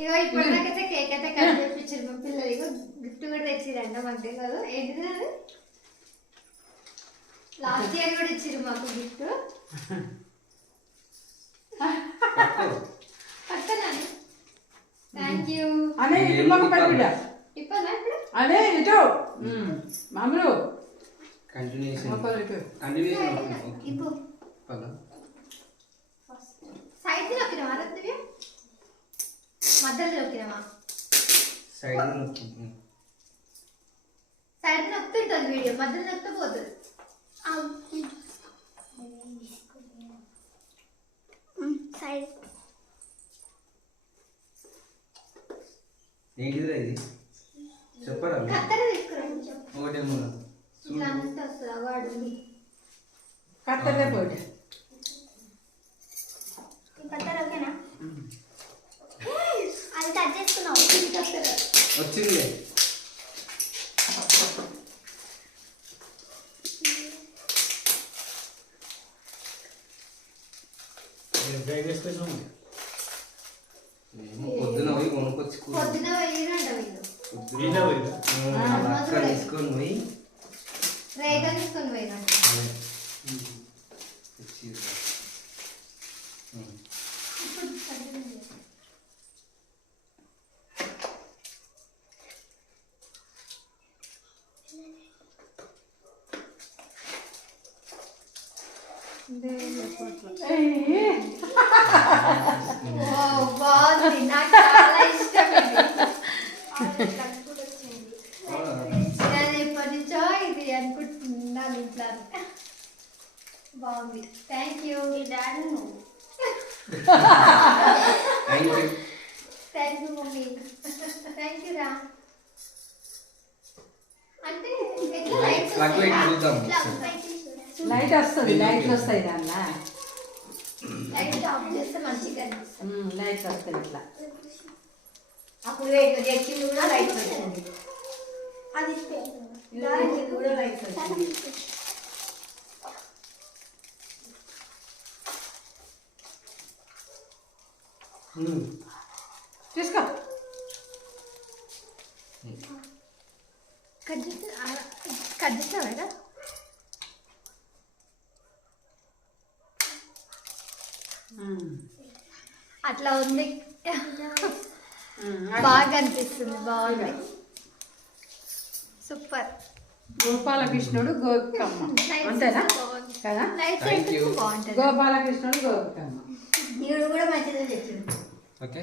ఇగో ఇప్పటిదాకైతే cake అయితే cut చేయించారు మా పిల్లలు. ఇగో గిఫ్ట్ కూడా తెచ్చిరంట మాకు తెలియదు ఏంటిది అది. లాస్ట్ ఇయర్ కూడా ఇచ్చిరు మాకు గిఫ్ట్. పక్కన థ్యాంక్ యూ అనే ఇటు మొక్క పెట్టిడా ఇప్పనా ఇప్పుడు అనే ఇటు మామూలు కంటిన్యూషన్ ఇప్పు సైడ్ నొక్కినావా రత్నవ్య మధ్యలో నొక్కినావా సైడ్ నొక్కుతుంటుంది వీడియో మధ్యలో నొక్కితే పోతుంది. సైడ్ ఏంటిదిరా ఇది చెప్పరా కత్తెర తీసుకురండి. ఒకటే ఇట్లా అంతా వస్తుంది వాడు కత్తెరలే పోటీ కత్తెర ఓకేనా? అది కట్ చేసుకున్నావు కత్తెర వచ్చింది. పొద్దున పోయి కొనుక్కొచ్చి పొద్దున పోయినంట అక్కడ తీసుకొని పోయి రేగా తీసుకొని పోయినంట. బాగుంది నాకు చాలా ఇష్టం ఇది. నేను ఎప్పటి నుంచో ఇది అనుకుంటున్నాను ఇంట్లో. బాగుంది thank you daddy. Thank you mummy. Thank you రా. అంటే లైట్ వస్తుంది లైట్లు వస్తాయి దానిలో లైట్ ఆఫ్ చేస్తే మంచిగా అనిపిస్తుంది. లైట్స్ వస్తాయి ఇట్లా అప్పుడు ఎక్కింది కూడా లైట్ వచ్చింది. అది కూడా లైట్స్ వచ్చింది. తీసుకో కట్ చేస్తావా కదా? అట్లా ఉంది బాగా అనిపిస్తుంది. బాగుంది సూపర్. గోపాలకృష్ణుడు గోపికమ్మ అంతేనా కదా? బాగుంటుంది. గోపాలకృష్ణుడు గోపికమ్మ ఈవిడ కూడా మంచిగా తెచ్చింది. ఓకే.